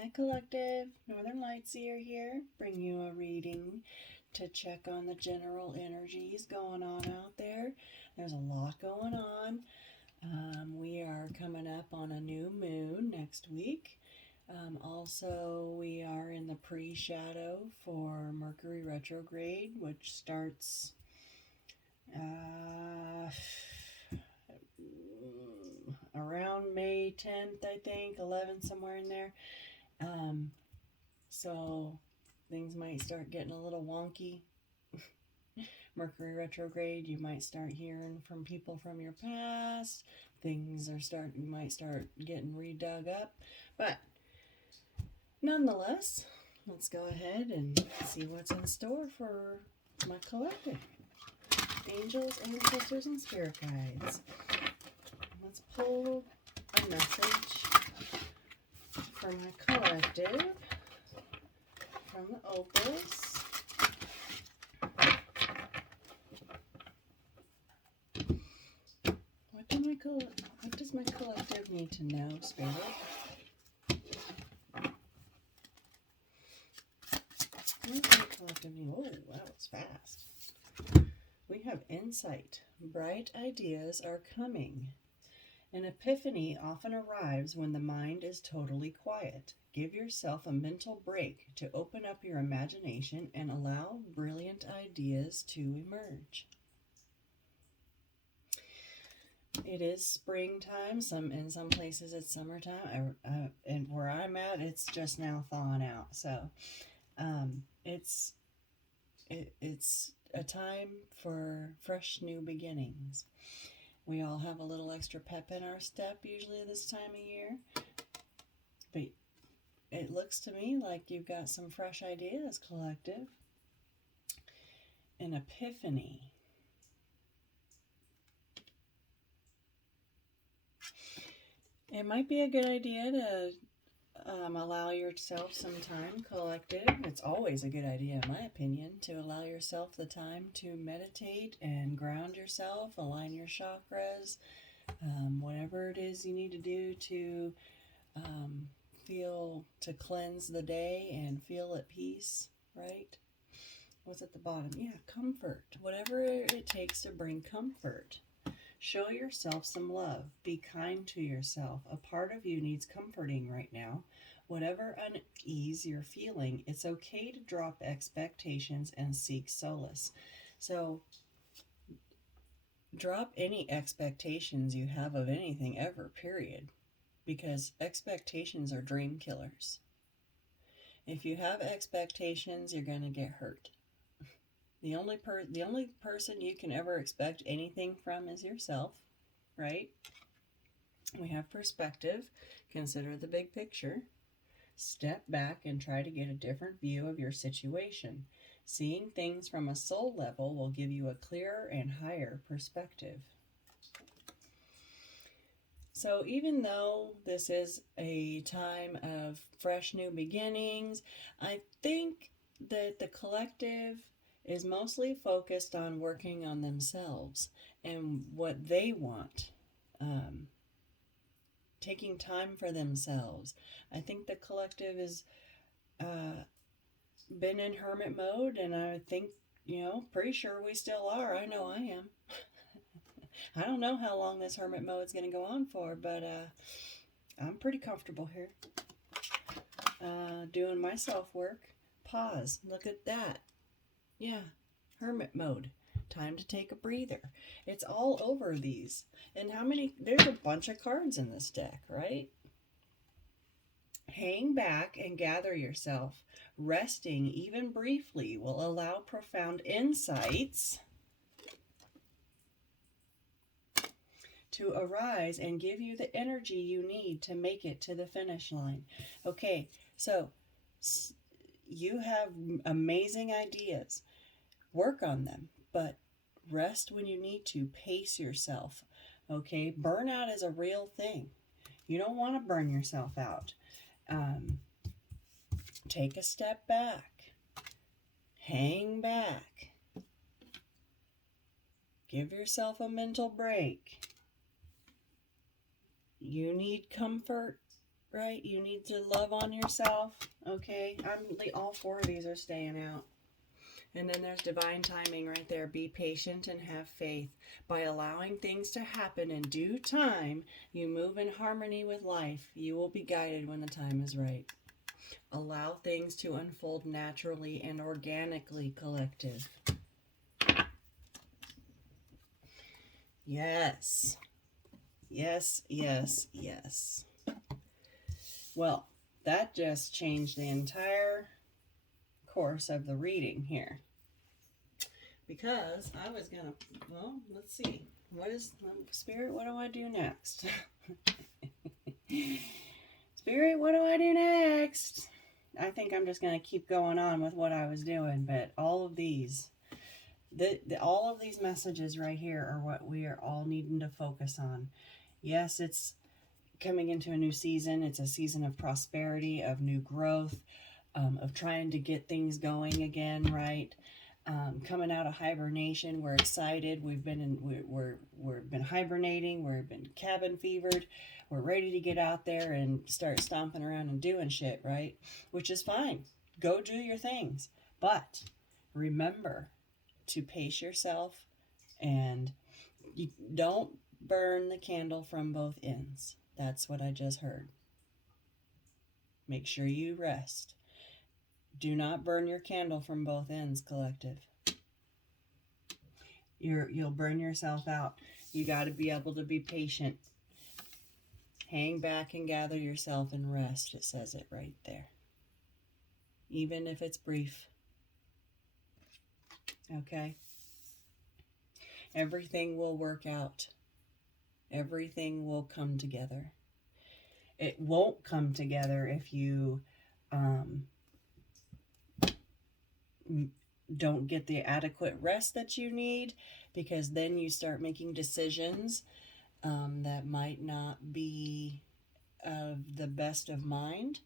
Hi Collective, Northern Light here, bring you a reading to check on the general energies going on out there. There's a lot going on. We are coming up on a new moon next week. Also, we are in the pre-shadow for Mercury retrograde, which starts around May 10th, I think, 11th, somewhere in there. So things might start getting a little wonky. Mercury retrograde, you might start hearing from people from your past. You might start getting redug up. But nonetheless, let's go ahead and see what's in store for my collective. Angels, ancestors, and spirit guides. Let's pull a message for my collective from the Opus. What does my collective need to know, Spirit? What does my collective need? Oh, that was fast. We have insight. Bright ideas are coming. An epiphany often arrives when the mind is totally quiet. Give yourself a mental break to open up your imagination and allow brilliant ideas to emerge. It is springtime. In some places it's summertime. And where I'm at, it's just now thawing out. So it's a time for fresh new beginnings. We all have a little extra pep in our step usually this time of year. But it looks to me like you've got some fresh ideas, collective. An epiphany. It might be a good idea to allow yourself some time, collective. It's always a good idea, in my opinion, to allow yourself the time to meditate and ground yourself, align your chakras, whatever it is you need to do to to cleanse the day and feel at peace, right? What's at the bottom? Yeah, comfort. Whatever it takes to bring comfort. Show yourself some love. Be kind to yourself. A part of you needs comforting right now. Whatever unease you're feeling, it's okay to drop expectations and seek solace. So, drop any expectations you have of anything ever, period. Because expectations are dream killers. If you have expectations, you're going to get hurt. The only person you can ever expect anything from is yourself, right? We have perspective. Consider the big picture. Step back and try to get a different view of your situation. Seeing things from a soul level will give you a clearer and higher perspective. So even though this is a time of fresh new beginnings, I think that the collective is mostly focused on working on themselves and what they want. Taking time for themselves. I think the collective has been in hermit mode, and I think, pretty sure we still are. I know I am. I don't know how long this hermit mode is going to go on for, but I'm pretty comfortable here. Doing my self-work. Pause. Look at that. Yeah, hermit mode. Time to take a breather. It's all over these. And there's a bunch of cards in this deck, right? Hang back and gather yourself. Resting, even briefly, will allow profound insights to arise and give you the energy you need to make it to the finish line. Okay, so you have amazing ideas. Work on them, but rest when you need to. Pace yourself. Okay, burnout is a real thing. You don't want to burn yourself out. Take a step back. Hang back. Give yourself a mental break. You need comfort. right? You need to love on yourself, okay? All four of these are staying out. And then there's divine timing right there. Be patient and have faith. By allowing things to happen in due time, you move in harmony with life. You will be guided when the time is right. Allow things to unfold naturally and organically, collective. Yes. Yes, yes, yes. Well, that just changed the entire course of the reading here. Because I was gonna, well, let's see. What is, Spirit, what do I do next? Spirit, what do I do next? I think I'm just gonna keep going on with what I was doing, but all of these, all of these messages right here are what we are all needing to focus on. Yes, it's coming into a new season. It's a season of prosperity, of new growth, of trying to get things going again, right? Coming out of hibernation, we're excited. We've been been hibernating. We've been cabin fevered. We're ready to get out there and start stomping around and doing shit, right? Which is fine. Go do your things, but remember to pace yourself, and you don't burn the candle from both ends. That's what I just heard. Make sure you rest. Do not burn your candle from both ends, collective. You'll burn yourself out. You got to be able to be patient. Hang back and gather yourself and rest. It says it right there. Even if it's brief. Okay? Everything will work out. Everything will come together. It won't come together if you don't get the adequate rest that you need, because then you start making decisions that might not be of the best of mind.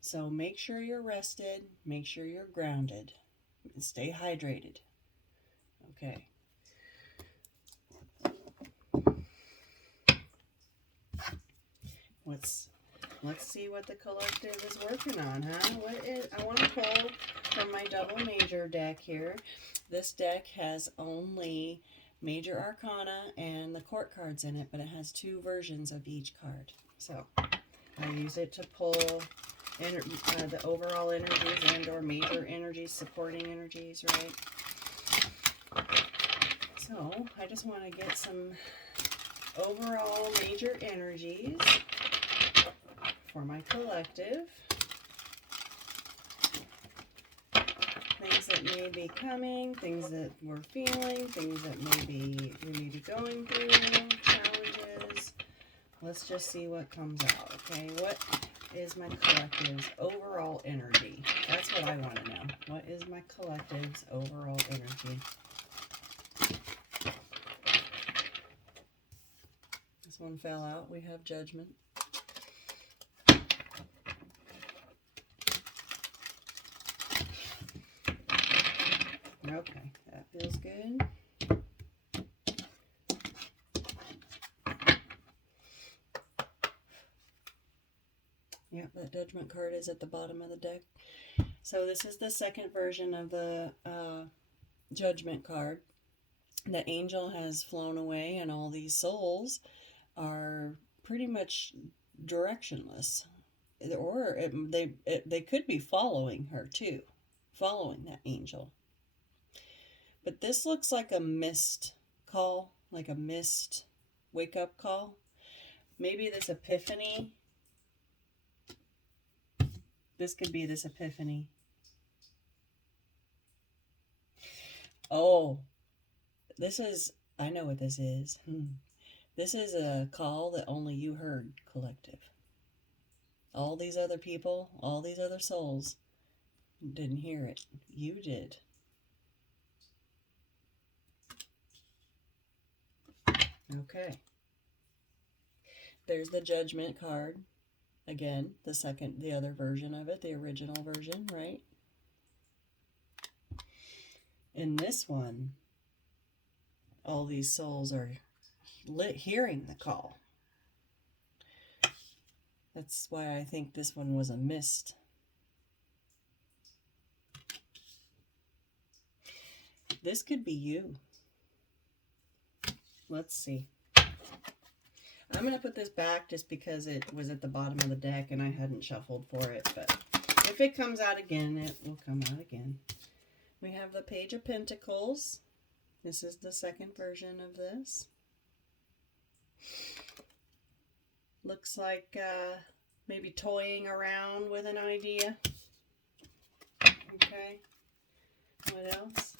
So make sure you're rested, make sure you're grounded, and stay hydrated. Okay. Let's see what the collective is working on, huh? I want to pull from my double major deck here. This deck has only major arcana and the court cards in it, but it has two versions of each card. So I use it to pull the overall energies and or major energies, supporting energies, right? So I just want to get some overall major energies for my collective. Things that may be coming, things that we're feeling, things that maybe we may be going through, challenges. Let's just see what comes out, okay? What is my collective's overall energy? That's what I want to know. What is my collective's overall energy? This one fell out. We have Judgment. Okay, that feels good. Yep, that Judgment card is at the bottom of the deck. So this is the second version of the Judgment card. The angel has flown away, and all these souls are pretty much directionless. Or they could be following her too, following that angel. But this looks like a missed call, like a missed wake-up call. Maybe this epiphany. This could be this epiphany. Oh, this is, I know what this is. This is a call that only you heard, collective. All these other people, all these other souls didn't hear it. You did. Okay. There's the Judgment card. Again, the other version of it, the original version, right? In this one, all these souls are hearing the call. That's why I think this one was a mist. This could be you. Let's see. I'm going to put this back just because it was at the bottom of the deck and I hadn't shuffled for it. But if it comes out again, it will come out again. We have the Page of Pentacles. This is the second version of this. Looks like maybe toying around with an idea. Okay. What else?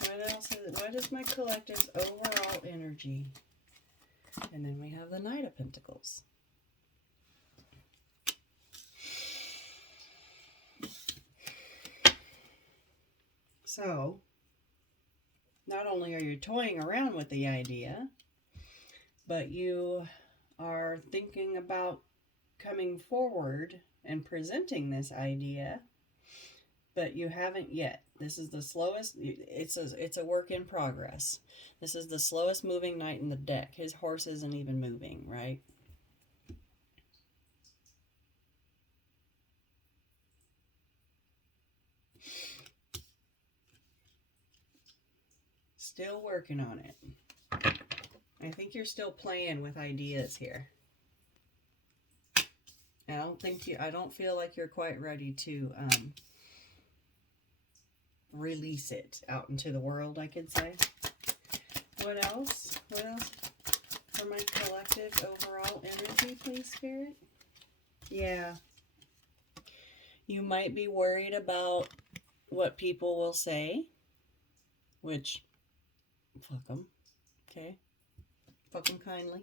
What else is it? What is my collective's overall energy? And then we have the Knight of Pentacles. So, not only are you toying around with the idea, but you are thinking about coming forward and presenting this idea, but you haven't yet. This is the slowest. It's a work in progress. This is the slowest moving knight in the deck. His horse isn't even moving, right? Still working on it. I think you're still playing with ideas here. I don't feel like you're quite ready to release it out into the world, I could say. What else? What else for my collective overall energy, please, Spirit? Yeah. You might be worried about what people will say, which, fuck them, okay? Fuck them kindly.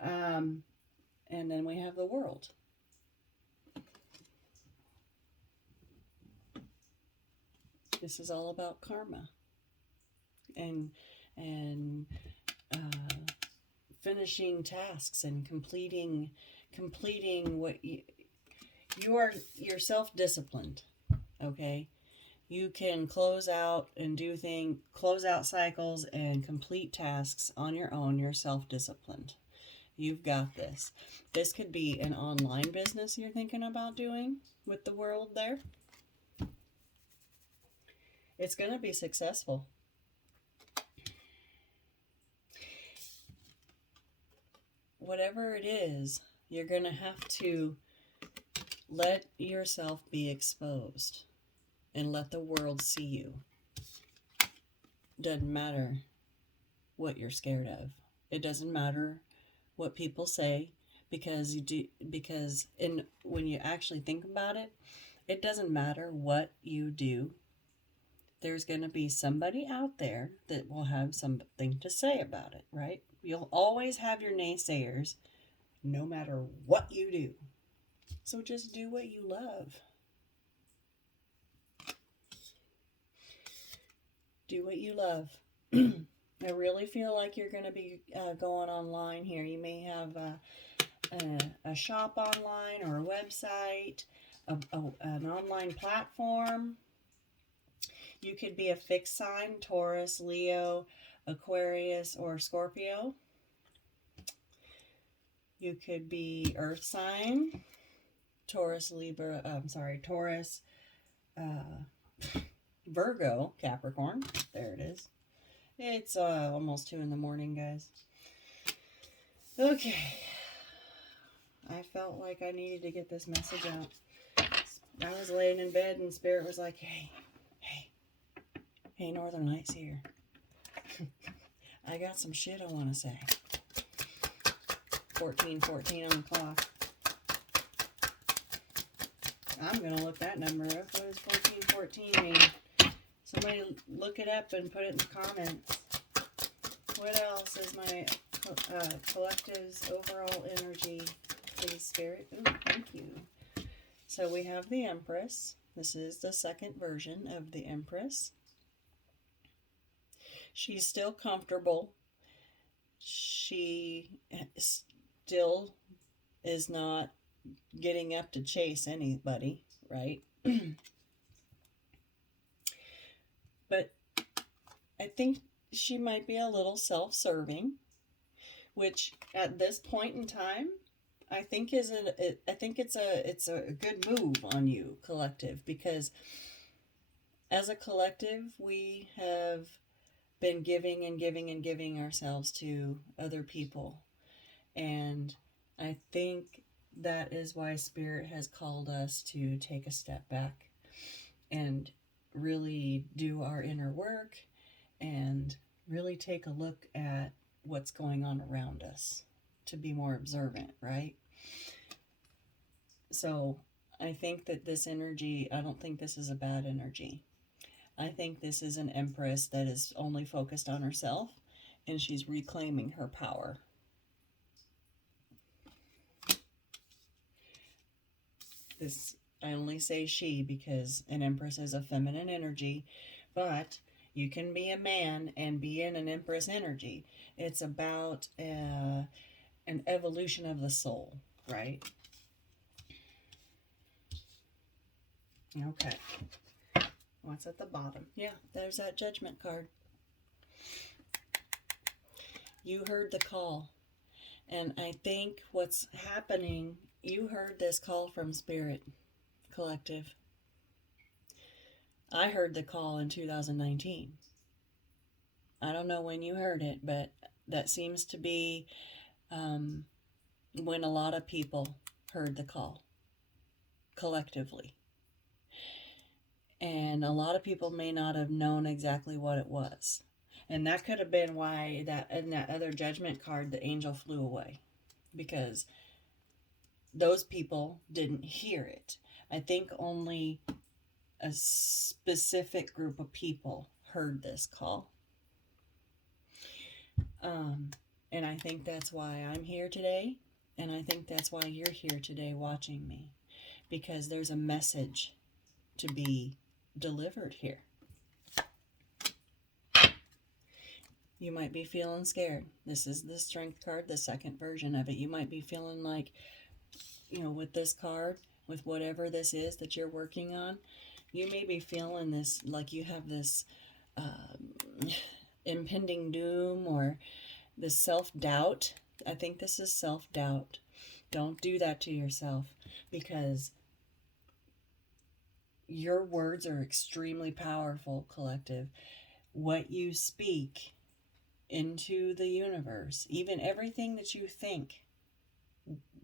And then we have the World. This is all about karma and finishing tasks and completing what you're self-disciplined. Okay, you can close out cycles and complete tasks on your own. You're self-disciplined. You've got this. This could be an online business you're thinking about doing with the World there. It's going to be successful. Whatever it is, you're going to have to let yourself be exposed and let the world see you. Doesn't matter what you're scared of. It doesn't matter what people say, because when you actually think about it, it doesn't matter what you do. There's going to be somebody out there that will have something to say about it, right? You'll always have your naysayers, no matter what you do. So just do what you love. Do what you love. I really feel like you're going to be going online here. You may have a shop online or a website, an online platform. You could be a fixed sign, Taurus, Leo, Aquarius, or Scorpio. You could be earth sign, Taurus, Virgo, Capricorn. There it is. It's almost 2 in the morning, guys. Okay. I felt like I needed to get this message out. I was laying in bed and Spirit was like, hey, Northern Lights here. I got some shit I want to say. 1414 on the clock. I'm going to look that number up. What does 1414 mean? Somebody look it up and put it in the comments. What else is my collective's overall energy, please, Spirit? Ooh, thank you. So we have the Empress. This is the second version of the Empress. She's still comfortable. She still is not getting up to chase anybody, right? But I think she might be a little self-serving, which at this point in time, I think it's a good move on you, collective, because as a collective, we have been giving and giving and giving ourselves to other people. And I think that is why Spirit has called us to take a step back and really do our inner work and really take a look at what's going on around us, to be more observant, right? So I think that this energy, I don't think this is a bad energy. I think this is an Empress that is only focused on herself, and she's reclaiming her power. This, I only say she because an Empress is a feminine energy, but you can be a man and be in an Empress energy. It's about an evolution of the soul, right? Okay. What's at the bottom? Yeah, there's that Judgment card. You heard the call. And I think what's happening, you heard this call from Spirit, collective. I heard the call in 2019. I don't know when you heard it, but that seems to be when a lot of people heard the call, collectively. And a lot of people may not have known exactly what it was. And that could have been why that in that other Judgment card, the angel flew away. Because those people didn't hear it. I think only a specific group of people heard this call. And I think that's why I'm here today. And I think that's why you're here today watching me. Because there's a message to be delivered here. You might be feeling scared. This is the Strength card, the second version of it. You might be feeling like, you know, with this card, with whatever this is that you're working on, you may be feeling this, like you have this impending doom or this self-doubt. I think this is self-doubt. Don't do that to yourself, because your words are extremely powerful, collective. What you speak into the universe, even everything that you think,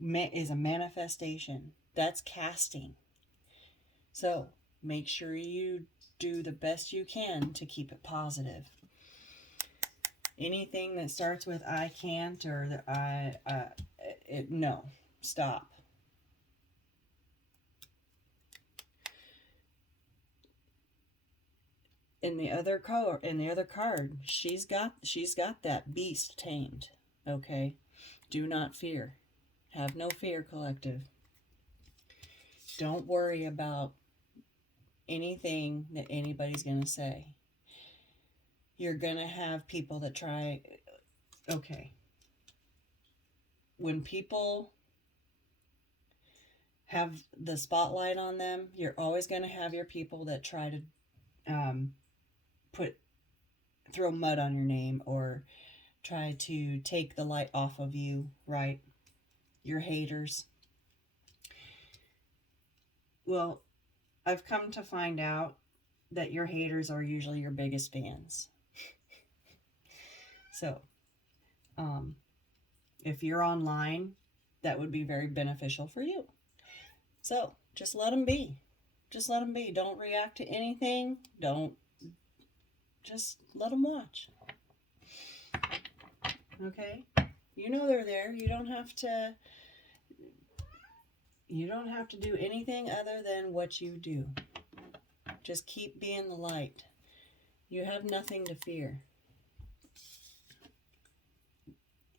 is a manifestation. That's casting. So make sure you do the best you can to keep it positive. Anything that starts with I can't or no, stop. In the other card, she's got that beast tamed. Okay, do not fear. Have no fear, collective. Don't worry about anything that anybody's going to say. You're going to have people that try. Okay. When people have the spotlight on them, you're always going to have your people that try to throw mud on your name or try to take the light off of you, right? Your haters. Well, I've come to find out that your haters are usually your biggest fans. So, if you're online, that would be very beneficial for you. So, just let them be. Just let them be. Don't react to anything. Just let them watch. Okay? You know they're there. You don't have to do anything other than what you do. Just keep being the light. You have nothing to fear.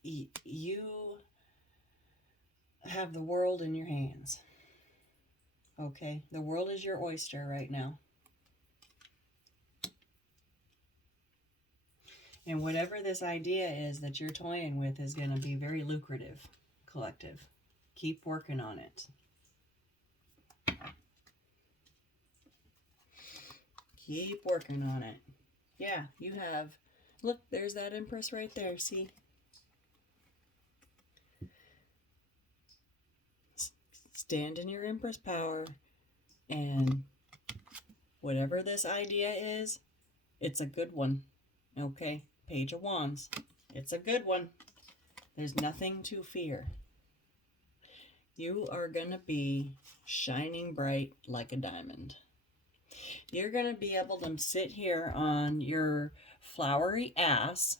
You have the world in your hands. Okay? The world is your oyster right now. And whatever this idea is that you're toying with is going to be very lucrative, collective. Keep working on it. Keep working on it. Yeah, you have. Look, there's that Empress right there. See? stand in your Empress power, and whatever this idea is, it's a good one. Okay? Page of Wands. It's a good one. There's nothing to fear. You are going to be shining bright like a diamond. You're going to be able to sit here on your flowery ass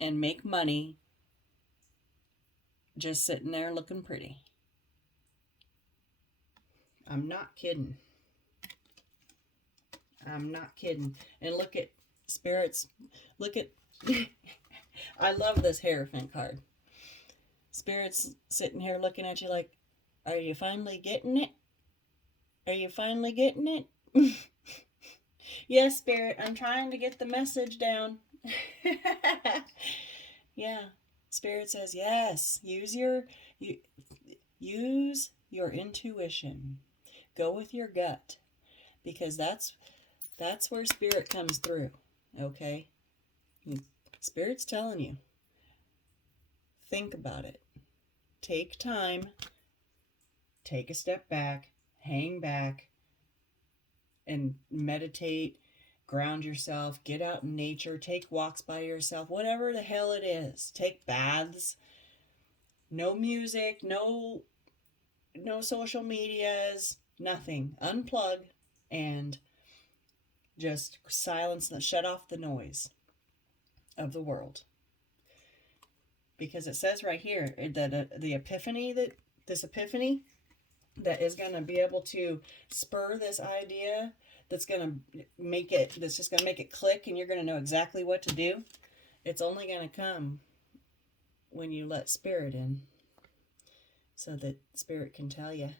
and make money just sitting there looking pretty. I'm not kidding. I'm not kidding. And look at spirits. Look at... I love this Hierophant card. Spirits sitting here looking at you like, are you finally getting it? Are you finally getting it? Yes, Spirit, I'm trying to get the message down. Yeah. Spirit says, yes, use your intuition. Go with your gut, because that's where Spirit comes through, okay? Spirit's telling you, think about it. Take time, take a step back, hang back, and meditate, ground yourself, get out in nature, take walks by yourself, whatever the hell it is. Take baths, no music, no social medias, nothing. Unplug and just silence, shut off the noise of the world. Because it says right here that this epiphany that is going to be able to spur this idea that's just going to make it click, and you're going to know exactly what to do. It's only going to come when you let Spirit in, so that Spirit can tell you.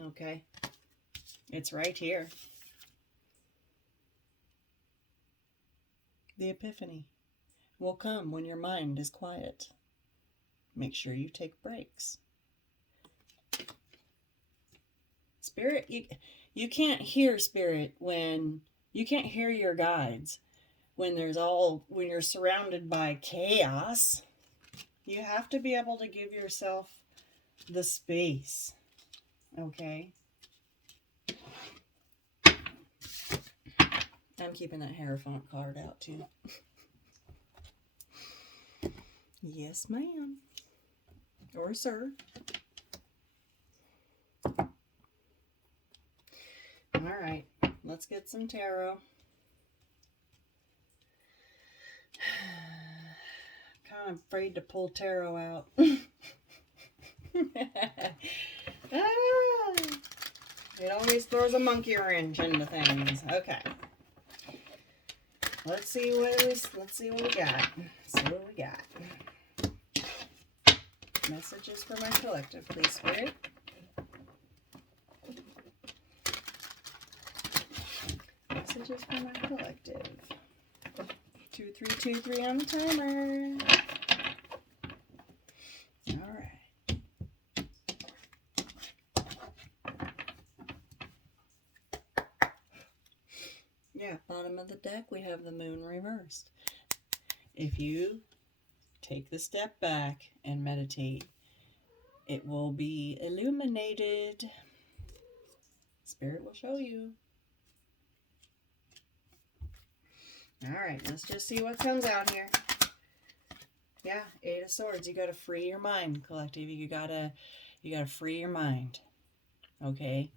Okay? It's right here. The epiphany will come when your mind is quiet. Make sure you take breaks. Spirit, you can't hear Spirit when you can't hear your guides when you're surrounded by chaos. You have to be able to give yourself the space. Okay? I'm keeping that Hierophant card out too. Yes, ma'am. Or sir. Alright, let's get some tarot. Kind of afraid to pull tarot out. It always throws a monkey wrench into things. Okay. Let's see what we got. See what we got. Messages for my collective, please, Spirit. Messages for my collective. 2323 on the timer. All right. Yeah, bottom of the deck, we have the moon reversed. If you take the step back and meditate, it will be illuminated. Spirit will show you. All right, let's just see what comes out here. Yeah, Eight of Swords. You got to free your mind, collective. You gotta free your mind. Okay.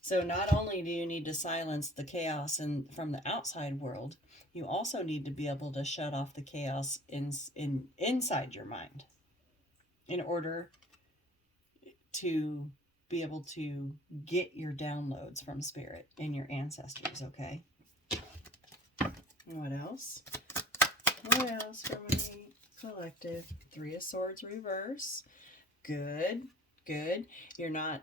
So not only do you need to silence the chaos from the outside world, you also need to be able to shut off the chaos inside your mind in order to be able to get your downloads from Spirit and your ancestors, okay? What else? What else for my collective? Three of Swords reverse. Good, good. You're not...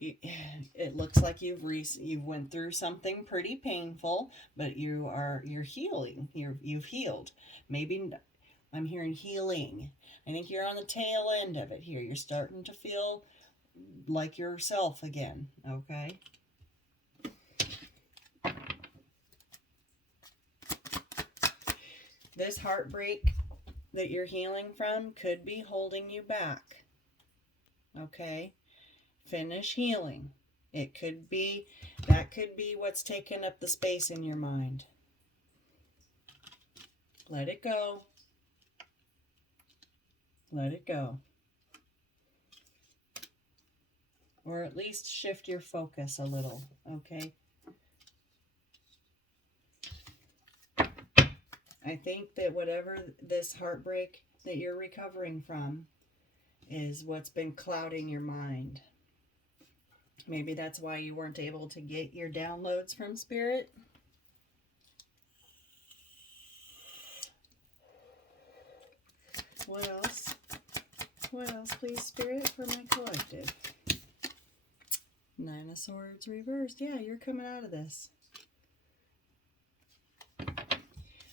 It looks like you've went through something pretty painful, but you're healing. You've healed. Maybe I'm hearing healing. I think you're on the tail end of it here. You're starting to feel like yourself again. Okay. This heartbreak that you're healing from could be holding you back. Okay. Finish healing. It could be, that could be what's taking up the space in your mind. Let it go. Let it go. Or at least shift your focus a little, okay? I think that whatever this heartbreak that you're recovering from is what's been clouding your mind. Maybe that's why you weren't able to get your downloads from Spirit. What else? What else, please, Spirit, for my collective? Nine of Swords reversed. Yeah, you're coming out of this.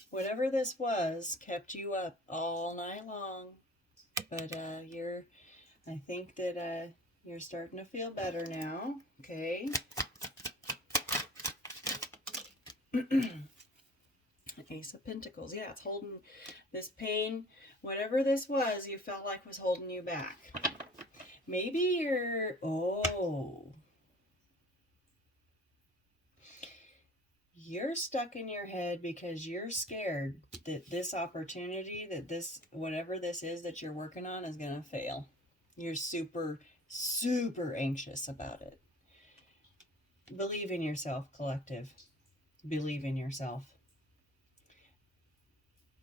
Whatever this was kept you up all night long. But I think that you're starting to feel better now. Okay. Ace of Pentacles. Yeah, it's holding this pain. Whatever this was, you felt like was holding you back. Maybe you're... Oh. You're stuck in your head because you're scared that this opportunity, that this, whatever this is that you're working on is going to fail. You're super, super anxious about it. Believe in yourself, collective. Believe in yourself.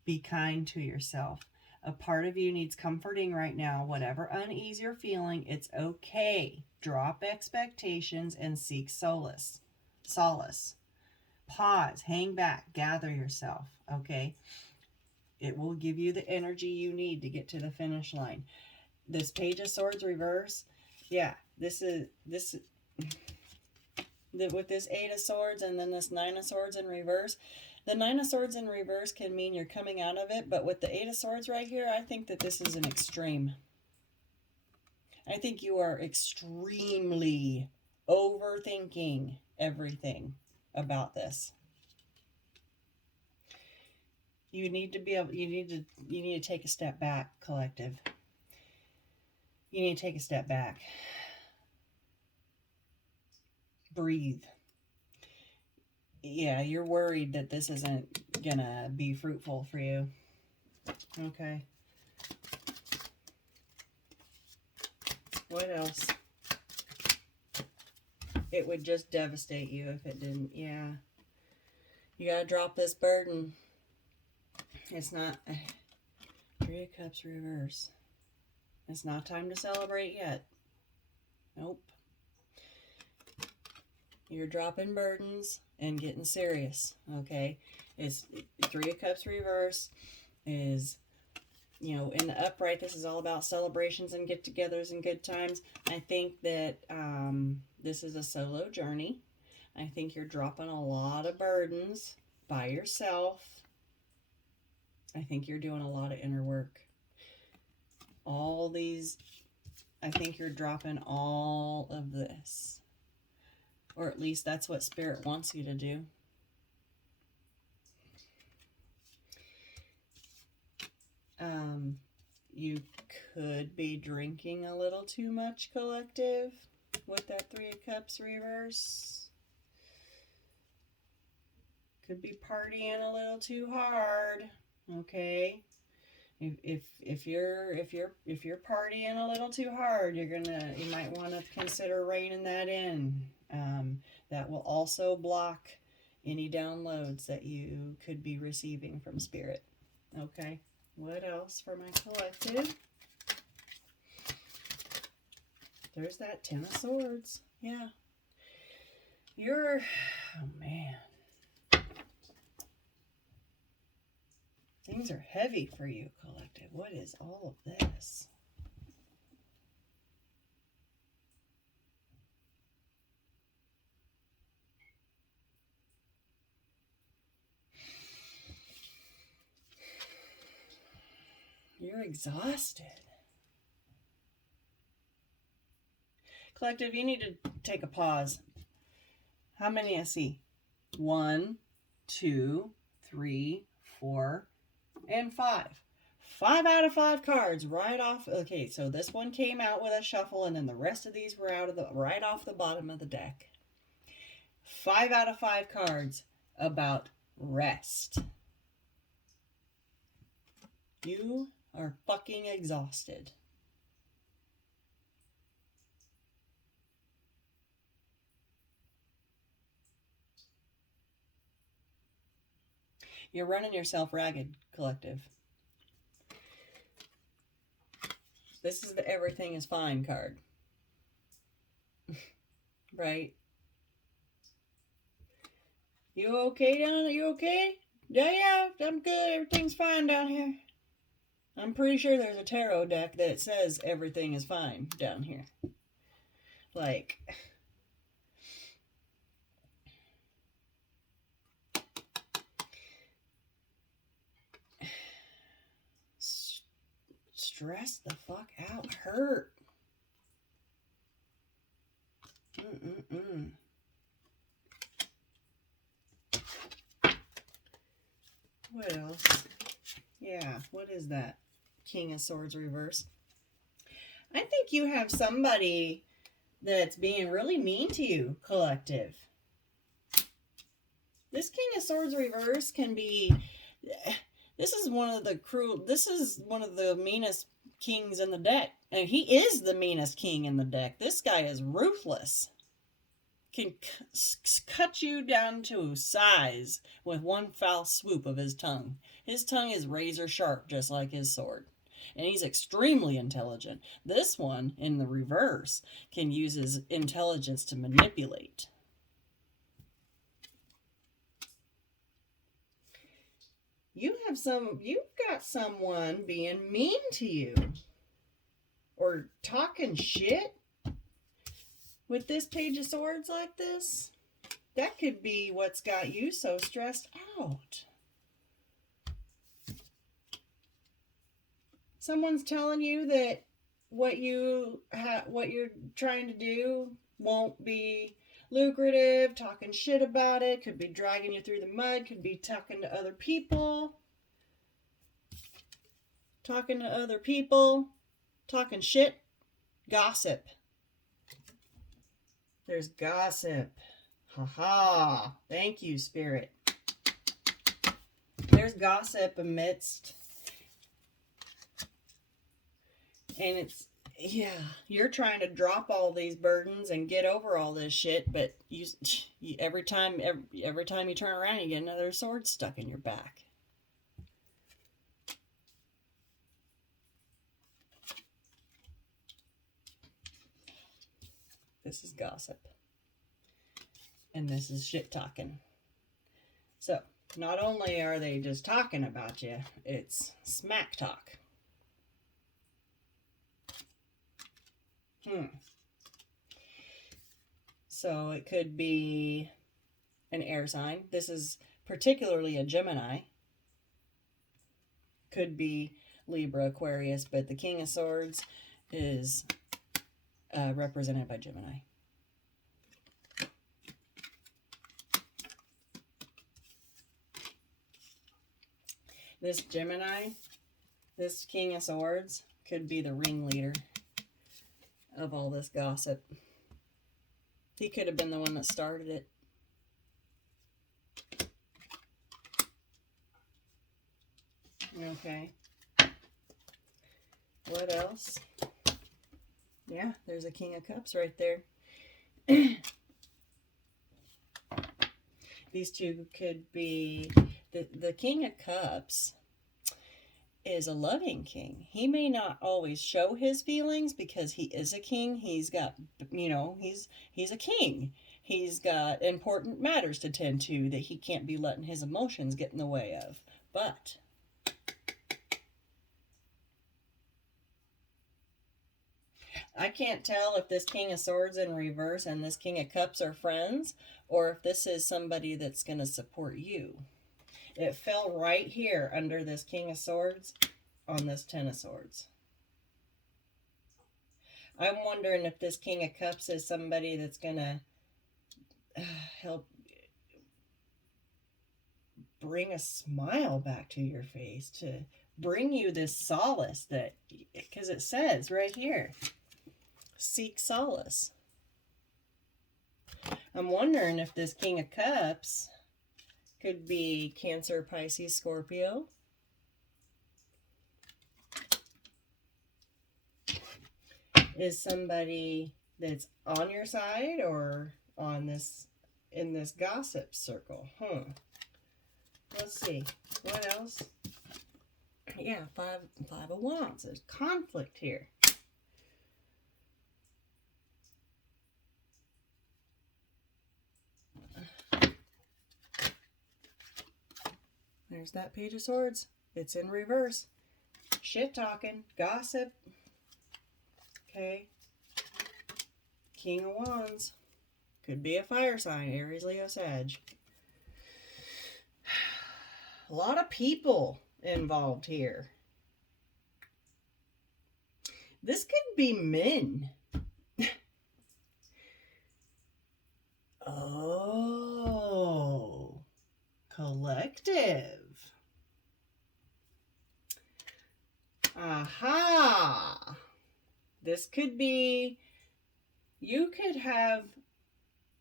Be kind to yourself. A part of you needs comforting right now. Whatever unease you're feeling, it's okay. Drop expectations and seek solace. Pause, hang back, gather yourself, okay? It will give you the energy you need to get to the finish line. This Page of Swords reverse, yeah, with this Eight of Swords and then this Nine of Swords in reverse. The Nine of Swords in reverse can mean you're coming out of it, but with the Eight of Swords right here, I think that this is an extreme. I think you are extremely overthinking everything about this. You need to be able, you need to take a step back, collective. You need to take a step back. Breathe. Yeah, you're worried that this isn't gonna be fruitful for you. Okay. What else? It would just devastate you if it didn't. Yeah. You gotta drop this burden. It's not... Three of Cups reverse. It's not time to celebrate yet. Nope. You're dropping burdens and getting serious, okay? It's Three of Cups reverse is, you know, in the upright, this is all about celebrations and get-togethers and good times. I think that this is a solo journey. I think you're dropping a lot of burdens by yourself. I think you're doing a lot of inner work. All these, I think you're dropping all of this. Or at least that's what Spirit wants you to do. You could be drinking a little too much, collective, with that Three of Cups reverse. Could be partying a little too hard, okay? If you're partying a little too hard, you might want to consider reining that in. That will also block any downloads that you could be receiving from Spirit. Okay. What else for my collective? There's that Ten of Swords. Yeah. Oh man. Things are heavy for you, collective. What is all of this? You're exhausted. Collective, you need to take a pause. How many I see? 1, 2, 3, 4, and 5. 5 out of 5 cards right off. Okay, so this one came out with a shuffle, and then the rest of these were out of the right off the bottom of the deck. 5 out of 5 cards about rest. You are fucking exhausted. You're running yourself ragged, collective. This is the everything is fine card. Right? You okay down there? You okay? Yeah, I'm good. Everything's fine down here. I'm pretty sure there's a tarot deck that says everything is fine down here. Like, stress the fuck out. Hurt. What else? Yeah, what is that? King of Swords reverse. I think you have somebody that's being really mean to you, collective. This King of Swords reverse can be... This is one of the meanest kings in the deck. And he is the meanest king in the deck. This guy is ruthless. Can cut you down to size with one foul swoop of his tongue. His tongue is razor sharp, just like his sword. And he's extremely intelligent. This one, in the reverse, can use his intelligence to manipulate. You've got someone being mean to you. Or talking shit. With this Page of Swords like this, that could be what's got you so stressed out. Someone's telling you that what you're trying to do won't be lucrative, talking shit about it, could be dragging you through the mud, could be talking to other people, talking shit, gossip. There's gossip. Haha. Thank you, Spirit. There's gossip amidst. And it's, yeah, you're trying to drop all these burdens and get over all this shit, but you every time you turn around, you get another sword stuck in your back. This is gossip. And this is shit talking. So, not only are they just talking about you, it's smack talk. So, it could be an air sign. This is particularly a Gemini. Could be Libra, Aquarius, but the King of Swords is represented by Gemini. This Gemini, this King of Swords, could be the ringleader of all this gossip. He could have been the one that started it. Okay. What else? Yeah, there's a King of Cups right there. These two could be... The King of Cups is a loving king. He may not always show his feelings because he is a king. He's got, he's a king. He's got important matters to tend to that he can't be letting his emotions get in the way of. But I can't tell if this King of Swords in reverse and this King of Cups are friends, or if this is somebody that's going to support you. It fell right here under this King of Swords on this Ten of Swords. I'm wondering if this King of Cups is somebody that's going to help bring a smile back to your face, to bring you this solace that, because it says right here, seek solace. I'm wondering if this King of Cups could be Cancer, Pisces, Scorpio. Is somebody that's on your side or on this, in this gossip circle? Let's see. What else? Yeah, five of Wands. There's conflict here. There's that Page of Swords. It's in reverse. Shit talking, gossip. Okay. King of Wands. Could be a fire sign, Aries, Leo, Sag. A lot of people involved here. This could be men. Oh, collective. Aha. This could be, you could have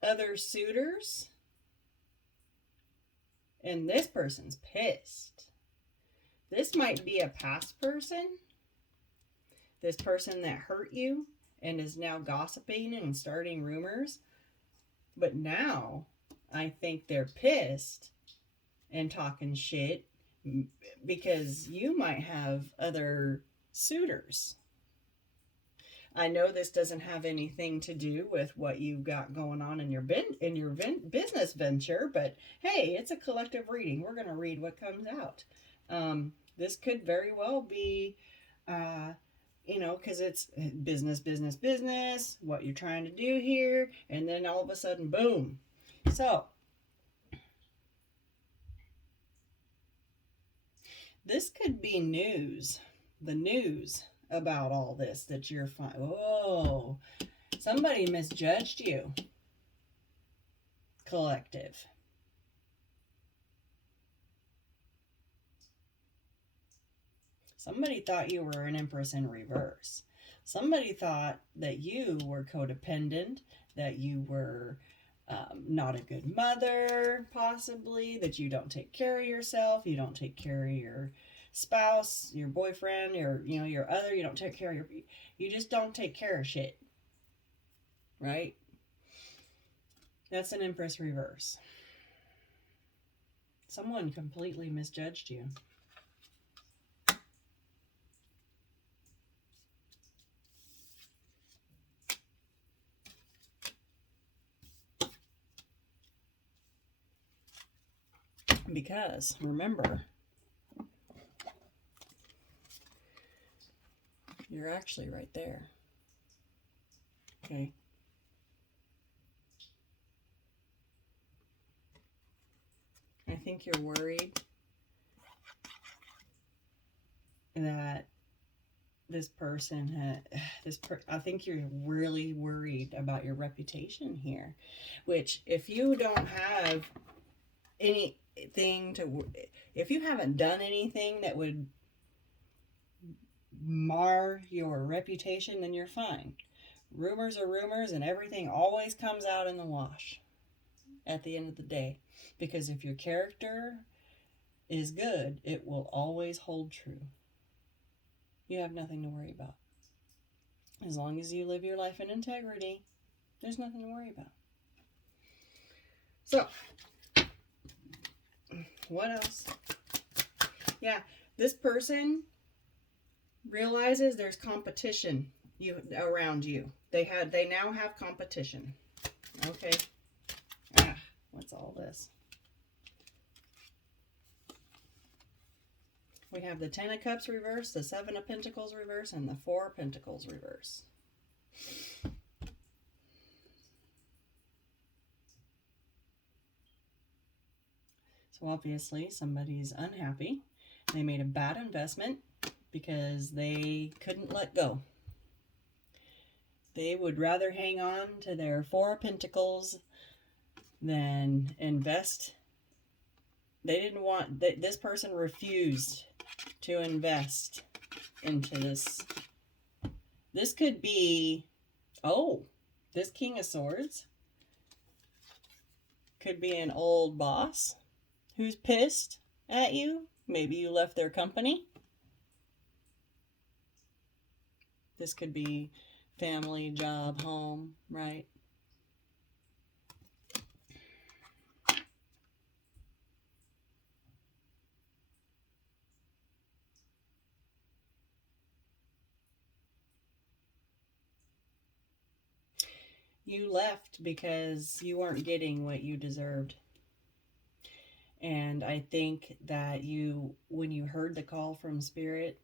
other suitors and this person's pissed. This might be a past person. This person that hurt you and is now gossiping and starting rumors. But now I think they're pissed and talking shit because you might have other suitors. I know this doesn't have anything to do with what you've got going on in your business venture, but hey, it's a collective reading. We're going to read what comes out. This could very well be, you know, because it's business, what you're trying to do here, and then all of a sudden, boom. So, this could be news, the news about all this that you're fine. Oh, somebody misjudged you. Collective. Somebody thought you were an Empress in reverse. Somebody thought that you were codependent, that you were not a good mother, possibly, that you don't take care of yourself, you don't take care of your spouse, your boyfriend, your other, you don't take care of you just don't take care of shit. Right? That's an Empress reverse. Someone completely misjudged you. Because, remember, you're actually right there. Okay? I think you're worried that this person I think you're really worried about your reputation here, which if you don't have anything if you haven't done anything that would mar your reputation, then you're fine. Rumors are rumors, and everything always comes out in the wash at the end of the day. Because if your character is good, it will always hold true. You have nothing to worry about. As long as you live your life in integrity, there's nothing to worry about. So, what else? Yeah, this person realizes there's competition around you. They now have competition. Okay. What's all this? We have the 10 of Cups reverse, the 7 of Pentacles reverse, and the 4 of Pentacles reverse. So obviously somebody's unhappy. They made a bad investment because they couldn't let go. They would rather hang on to their 4 of Pentacles than invest. They didn't want, this person refused to invest into this. This could be, oh, this King of Swords could be an old boss who's pissed at you. Maybe you left their company. This could be family, job, home, right? You left because you weren't getting what you deserved. And I think that when you heard the call from Spirit,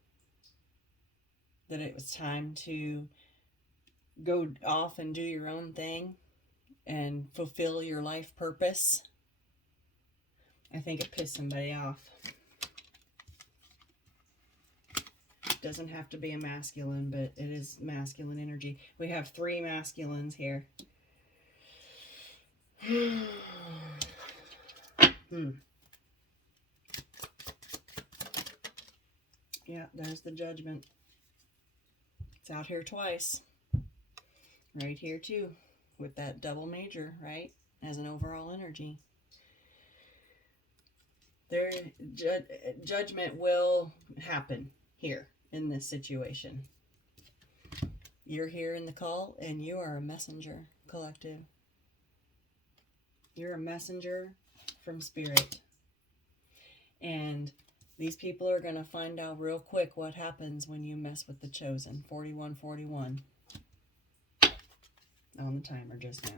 that it was time to go off and do your own thing and fulfill your life purpose. I think it pissed somebody off. It doesn't have to be a masculine, but it is masculine energy. We have 3 masculines here. Yeah, there's the Judgment. It's out here twice. Right here too, with that double major, right? As an overall energy. Their judgment will happen here in this situation. You're here in the call, and you are a messenger, collective. You're a messenger from Spirit. And these people are going to find out real quick what happens when you mess with the Chosen. 4141 on the timer just now.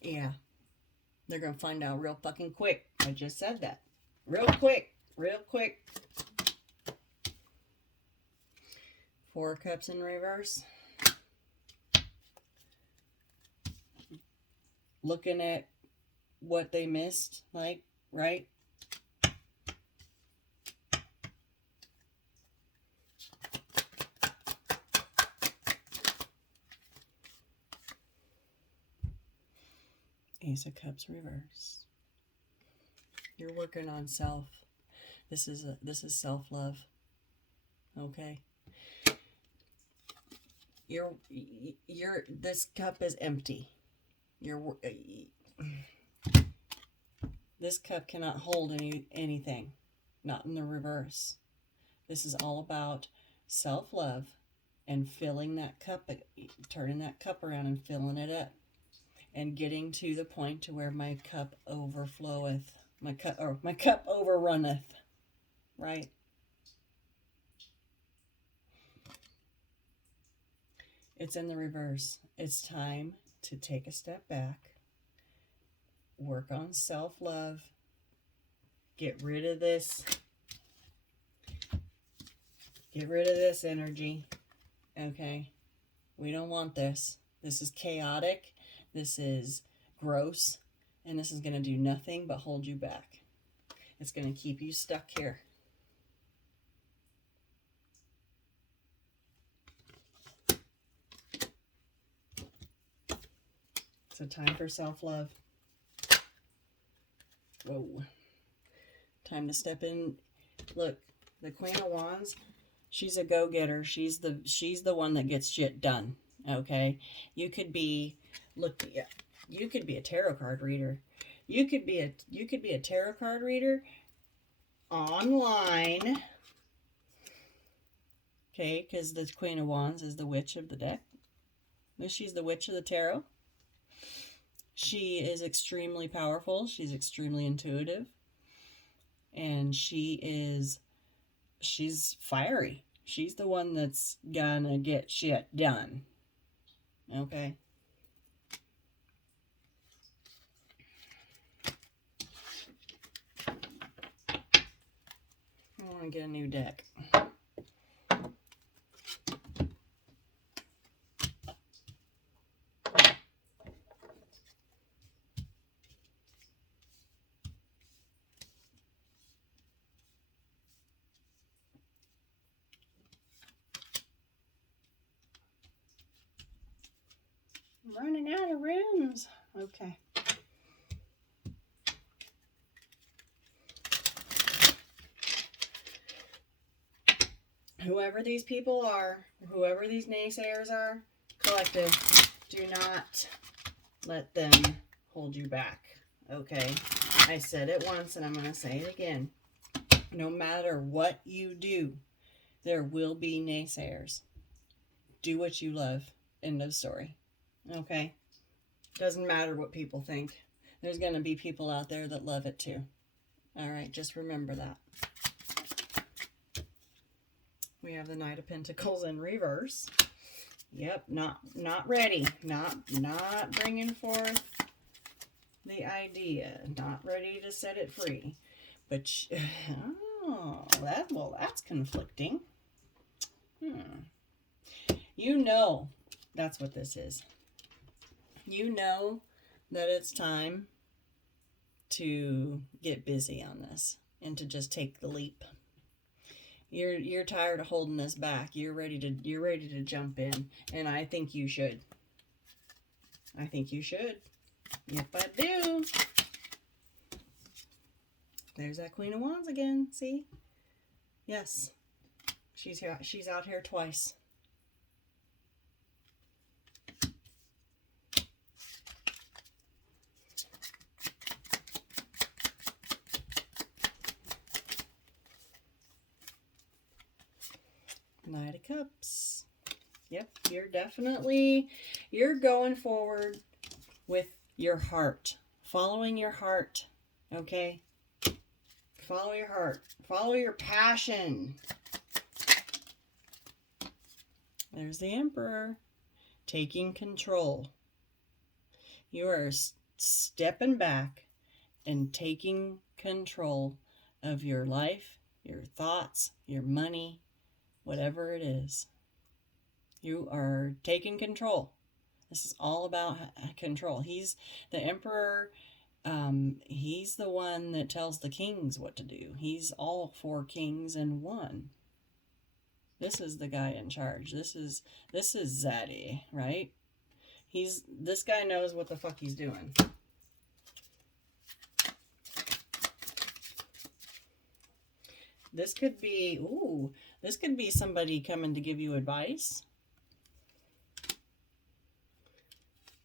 Yeah. They're going to find out real fucking quick. I just said that. Real quick. Real quick. 4 Cups in reverse. Looking at what they missed, like, right? Ace of Cups reverse. You're working on self. This is self-love. Okay? This cup is empty. This cup cannot hold anything. Not in the reverse. This is all about self-love and filling that cup, turning that cup around and filling it up. And getting to the point to where my cup overfloweth. My cup overrunneth. Right? It's in the reverse. It's time to take a step back. Work on self-love. Get rid of this. Get rid of this energy. Okay? We don't want this. This is chaotic. This is gross. And this is going to do nothing but hold you back. It's going to keep you stuck here. So time for self-love. Whoa. Time to step in. Look, the Queen of Wands, she's a go-getter. She's the one that gets shit done. Okay? You could be a tarot card reader. You could be a tarot card reader online. Okay, because the Queen of Wands is the witch of the deck. She's the witch of the tarot. She is extremely powerful. She's extremely intuitive. And she's fiery. She's the one that's gonna get shit done. Okay? I want to get a new deck. I'm running out of rooms. Okay. whoever these people are, whoever these naysayers are, collective, do not let them hold you back. Okay? I said it once and I'm going to say it again. No matter what you do, there will be naysayers. Do what you love. End of story. Okay? Doesn't matter what people think. There's going to be people out there that love it too. All right, just remember that. We have the Knight of Pentacles in reverse. Yep, not ready. Not bringing forth the idea. Not ready to set it free. But oh, that's conflicting. You know, that's what this is. You know that it's time to get busy on this and to just take the leap. You're tired of holding this back. You're ready to jump in, and I think you should. I think you should. Yep, I do. There's that Queen of Wands again. See? Yes. She's here. She's out here twice. Knight of Cups. Yep, you're going forward with your heart. Following your heart, okay? Follow your heart. Follow your passion. There's the Emperor. Taking control. You are stepping back and taking control of your life, your thoughts, your money, whatever it is. You are taking control. This is all about control. He's the Emperor. He's the one that tells the kings what to do. He's all 4 kings in one. This is the guy in charge. This is Zaddy, right? This guy knows what the fuck he's doing. This could be, this could be somebody coming to give you advice.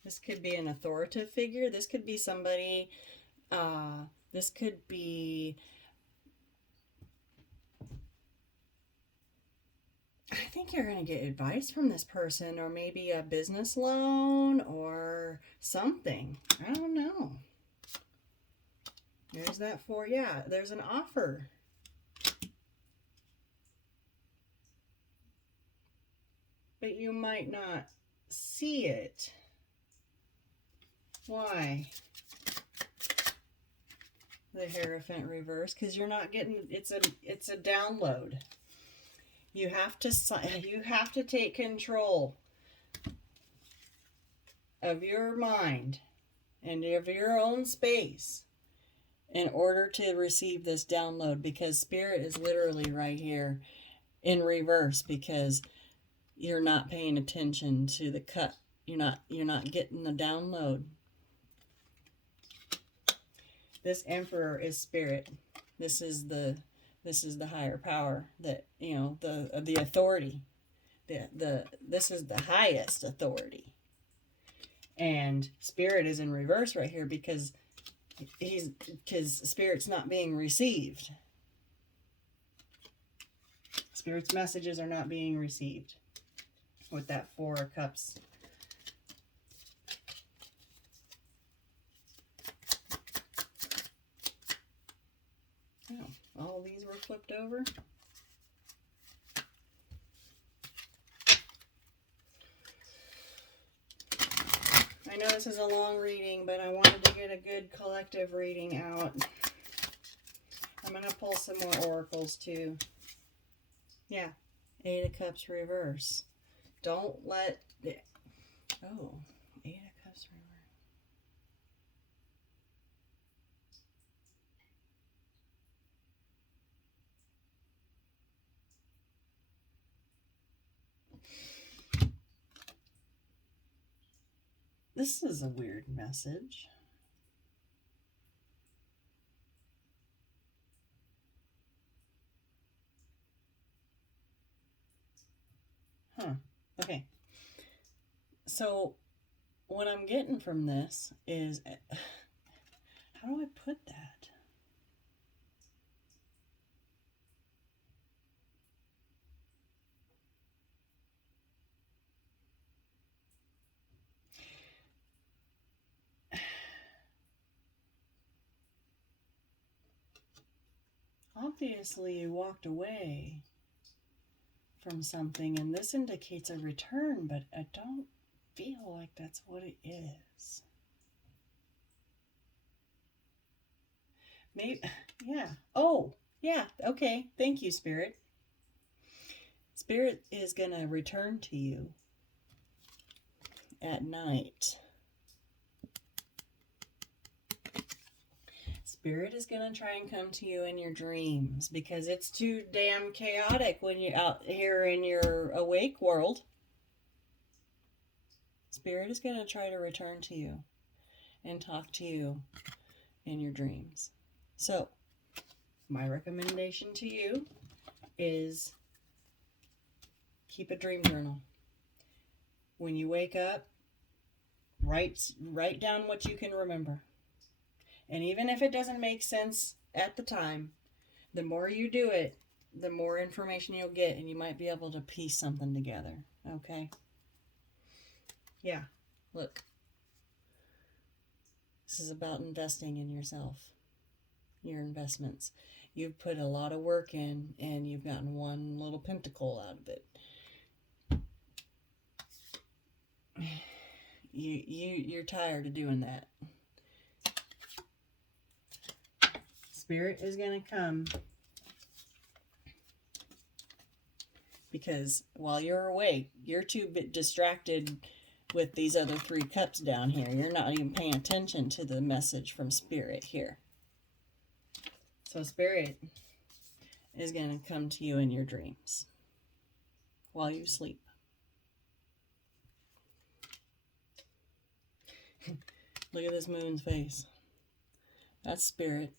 This could be an authoritative figure. This could be somebody, this could be, I think you're going to get advice from this person, or maybe a business loan or something. I don't know. There's that 4. Yeah, there's an offer. But you might not see it. Why? The Hierophant reverse, because you're not getting, it's a download. You have to take control of your mind and of your own space in order to receive this download, because Spirit is literally right here in reverse, because you're not paying attention to the cut. You're not getting the download. This Emperor is Spirit. This is the higher power, that, you know, the authority. This is the highest authority. And Spirit is in reverse right here because Spirit's not being received. Spirit's messages are not being received with that 4 of Cups. Oh, all these were flipped over. I know this is a long reading, but I wanted to get a good collective reading out. I'm going to pull some more oracles too. Yeah, 8 of Cups reverse. Don't let the... Oh, 8 of Cups reverse. This is a weird message. Okay. So what I'm getting from this is, how do I put that? Obviously, you walked away from something, and this indicates a return, but I don't feel like that's what it is. Maybe, yeah. Oh, yeah. Okay. Thank you, Spirit. Spirit is going to return to you at night. Spirit is going to try and come to you in your dreams because it's too damn chaotic when you're out here in your awake world. Spirit is going to try to return to you and talk to you in your dreams. So, my recommendation to you is keep a dream journal. When you wake up, write down what you can remember. And even if it doesn't make sense at the time, the more you do it, the more information you'll get, and you might be able to piece something together. Okay? Yeah, look. This is about investing in yourself, your investments. You've put a lot of work in, and you've gotten one little pentacle out of it. You're tired of doing that. Spirit is going to come because while you're awake, you're too distracted with these other 3 cups down here. You're not even paying attention to the message from Spirit here. So Spirit is going to come to you in your dreams while you sleep. Look at this moon's face. That's Spirit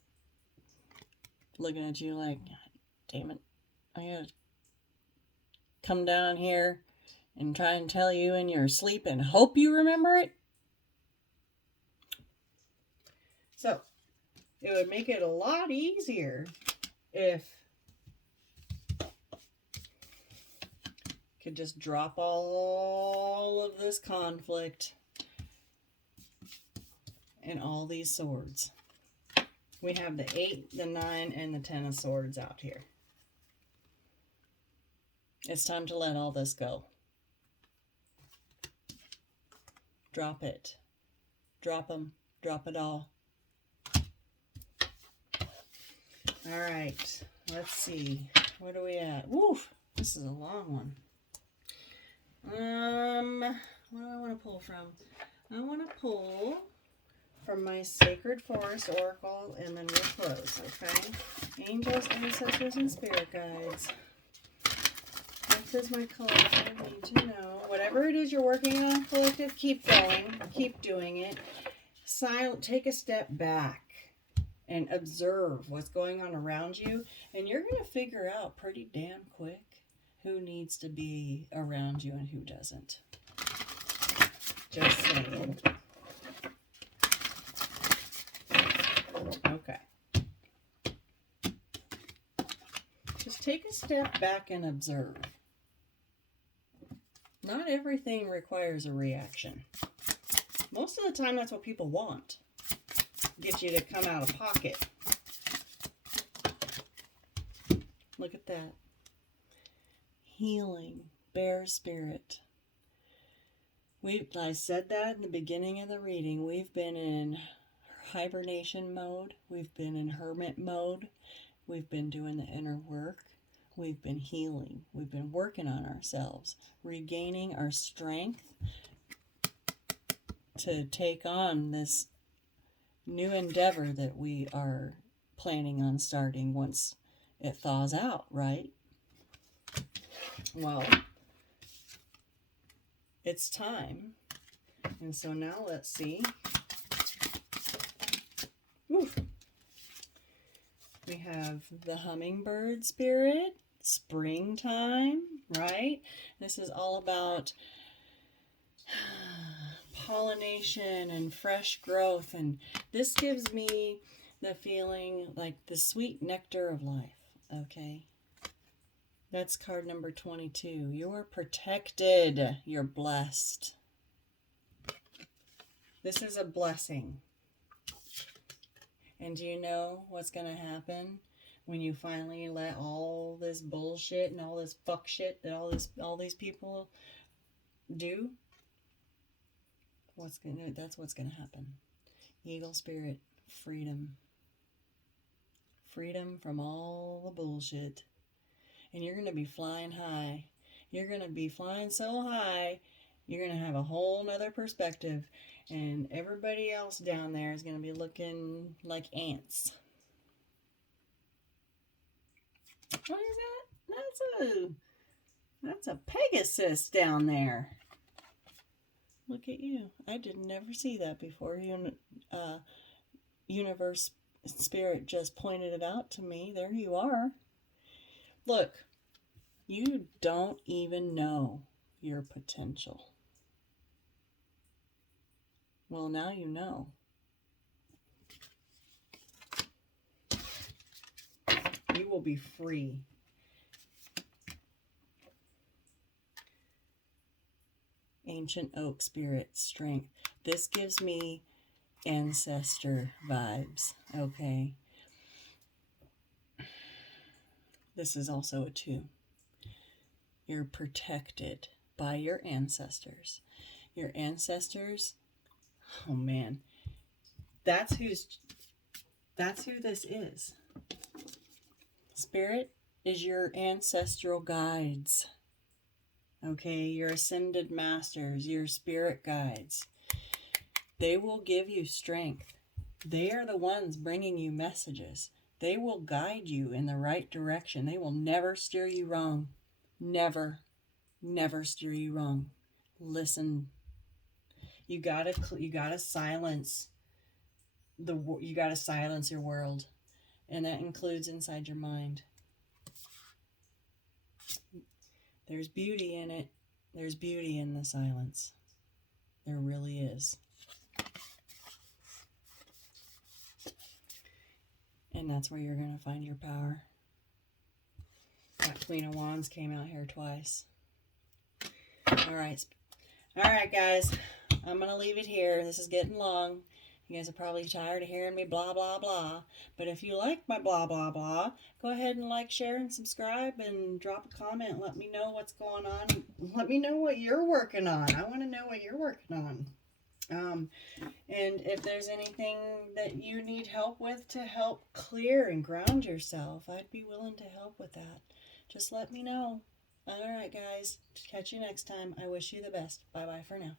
looking at you like, damn it, I gotta come down here and try and tell you in your sleep and hope you remember it. So, it would make it a lot easier if you could just drop all of this conflict and all these swords. We have the 8, the 9, and the 10 of swords out here. It's time to let all this go. Drop it. Drop them. Drop it all. All right. Let's see. What are we at? Woof. This is a long one. What do I want to pull from? I want to pull from my Sacred Forest Oracle, and then we'll close, okay? Angels, ancestors, and spirit guides. This is my collective. I need to know. Whatever it is you're working on, collective, keep going. Keep doing it. Take a step back and observe what's going on around you, and you're going to figure out pretty damn quick who needs to be around you and who doesn't. Just saying. Okay. Just take a step back and observe. Not everything requires a reaction. Most of the time, that's what people want. Get you to come out of pocket. Look at that. Healing. Bear spirit. I said that in the beginning of the reading. We've been in hibernation mode. We've been in hermit mode. We've been doing the inner work. We've been healing. We've been working on ourselves, regaining our strength to take on this new endeavor that we are planning on starting once it thaws out, right? Well, it's time. And so now let's see. Woo. We have the hummingbird spirit, springtime, right? This is all about pollination and fresh growth, and this gives me the feeling like the sweet nectar of life, okay? That's card number 22. You're protected. You're blessed. This is a blessing. And do you know what's going to happen when you finally let all this bullshit and all this fuck shit that all these people do? That's what's going to happen. Eagle spirit, freedom. Freedom from all the bullshit. And you're going to be flying high. You're going to be flying so high, you're going to have a whole nother perspective. And everybody else down there is going to be looking like ants. What is that? That's a Pegasus down there. Look at you. I did never see that before. Universe Spirit just pointed it out to me. There you are. Look, you don't even know your potential. Well, now you know. You will be free. Ancient oak spirit, strength. This gives me ancestor vibes, okay? This is also a 2. You're protected by your ancestors. Your ancestors, oh man, that's who this is. Spirit is your ancestral guides. Okay, your ascended masters, your spirit guides. They will give you strength. They are the ones bringing you messages. They will guide you in the right direction. They will never steer you wrong. Never, never steer you wrong. Listen. You gotta silence you gotta silence your world, and that includes inside your mind. There's beauty in it. There's beauty in the silence. There really is. And that's where you're going to find your power. That Queen of Wands came out here twice. All right, guys. I'm going to leave it here. This is getting long. You guys are probably tired of hearing me blah, blah, blah. But if you like my blah, blah, blah, go ahead and like, share, and subscribe, and drop a comment. Let me know what's going on. Let me know what you're working on. I want to know what you're working on. And if there's anything that you need help with to help clear and ground yourself, I'd be willing to help with that. Just let me know. All right, guys. Catch you next time. I wish you the best. Bye-bye for now.